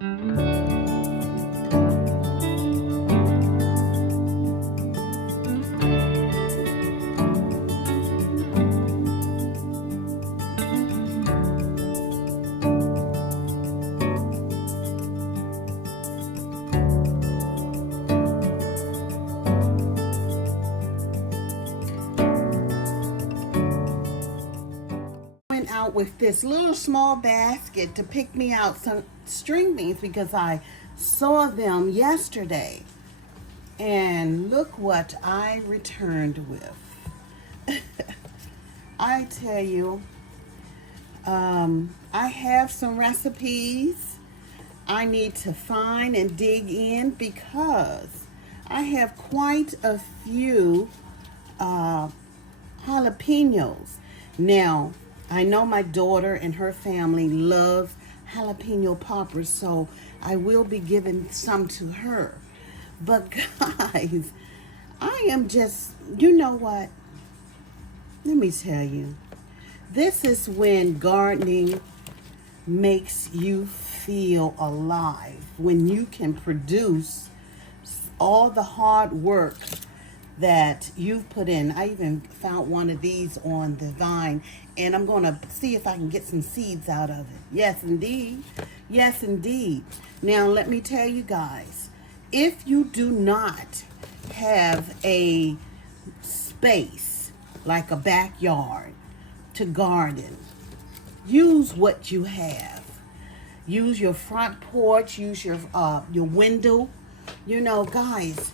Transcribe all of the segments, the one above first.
Went out with this little small basket to pick me out some string beans because I saw them yesterday. And look what I returned with. I tell you, I have some recipes I need to find and dig in because I have quite a few jalapenos. Now, I know my daughter and her family loves jalapeno poppers, so I will be giving some to her. But guys, I am just, you know what? Let me tell you. This is when gardening makes you feel alive. When you can produce all the hard work that you've put in. I even found one of these on the vine, and I'm going to see if I can get some seeds out of it. Yes, indeed. Yes, indeed. Now, let me tell you guys, if you do not have a space, like a backyard, to garden, use what you have. Use your front porch, use your window. You know, guys,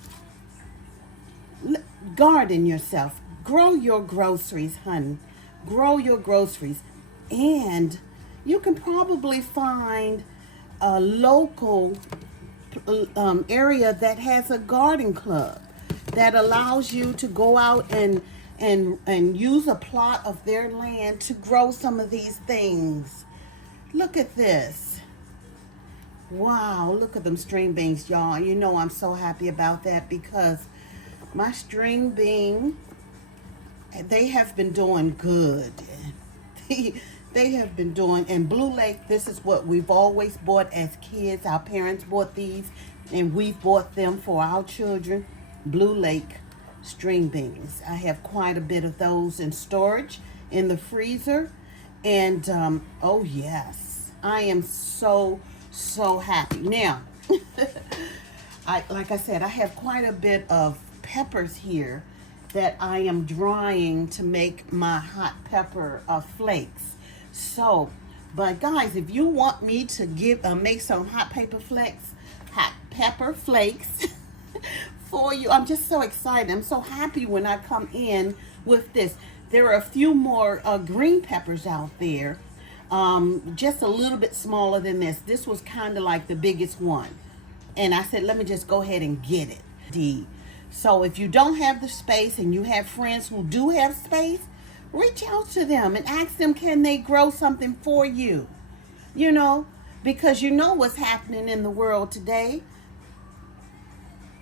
garden yourself. Grow your groceries, honey. Grow your groceries. And you can probably find a local area that has a garden club that allows you to go out and use a plot of their land to grow some of these things. Look at this. Wow, look at them string beans, y'all. You know I'm so happy about that because my string bean, they have been doing good. They have been doing, and Blue Lake, this is what we've always bought as kids. Our parents bought these, and we've bought them for our children. Blue Lake string beans. I have quite a bit of those in storage in the freezer. And, oh yes, I am so happy. Now, like I said, I have quite a bit of peppers here that I am drying to make my hot pepper flakes. So, but guys, if you want me to make some hot pepper flakes for you, I'm just so excited. I'm so happy when I come in with this. There are a few more green peppers out there, just a little bit smaller than this. This was kind of like the biggest one. And I said, let me just go ahead and get it. So if you don't have the space and you have friends who do have space, reach out to them and ask them, can they grow something for you? You know, because you know what's happening in the world today.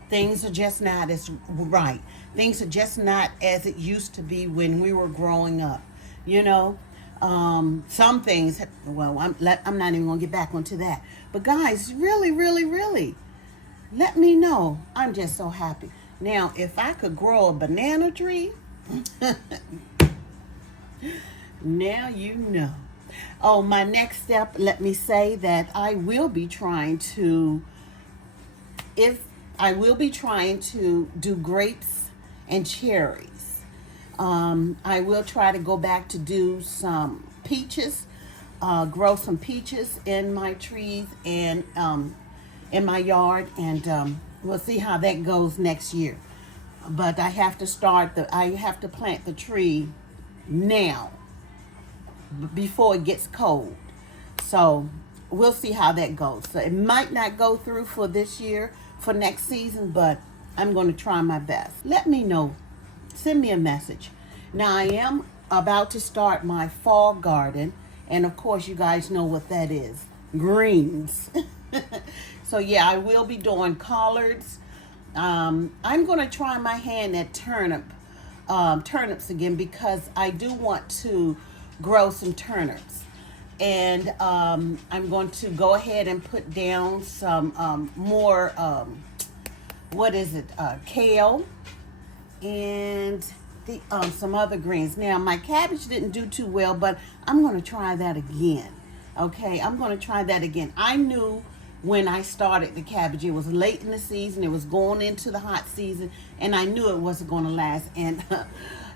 Things are just not as right. Things are just not as it used to be when we were growing up. You know, some things, well, I'm not even going to get back onto that. But guys, really, let me know. I'm just so happy. Now, if I could grow a banana tree, now you know. Oh, my next step, let me say that I will be trying to do grapes and cherries. I will try to go back to do some peaches, grow some peaches in my trees and in my yard, and we'll see how that goes next year. But I have to plant the tree now before it gets cold. So we'll see how that goes. So it might not go through for this year, for next season, but I'm going to try my best. Let me know. Send me a message. Now, I am about to start my fall garden, and of course you guys know what that is. Greens. So yeah, I will be doing collards. I'm going to try my hand at turnips again because I do want to grow some turnips. And I'm going to go ahead and put down some more, what is it, kale, and some other greens. Now, my cabbage didn't do too well, but I'm going to try that again. Okay, I'm going to try that again. I knew when I started the cabbage, it was late in the season, it was going into the hot season, and I knew it wasn't going to last. And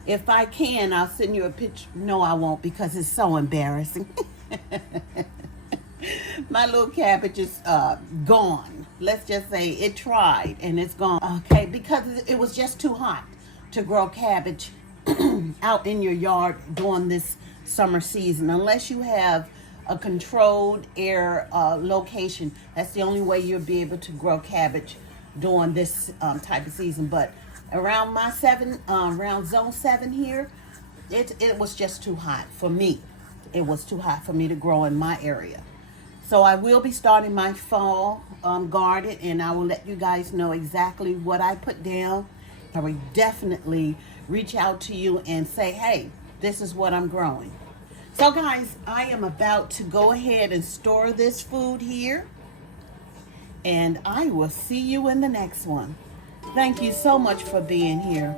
if I can, I'll send you a picture. No, I won't, because it's so embarrassing. My little cabbage is gone. Let's just say it tried and it's gone. Okay, because it was just too hot to grow cabbage out in your yard during this summer season. Unless you have a controlled air location, that's the only way you'll be able to grow cabbage during this type of season. But around my around zone 7 here, it was just too hot for me. It was too hot for me to grow in my area. So I will be starting my fall garden, and I will let you guys know exactly what I put down. I will definitely reach out to you and say, hey, this is what I'm growing. So guys, I am about to go ahead and store this food here, and I will see you in the next one. Thank you so much for being here.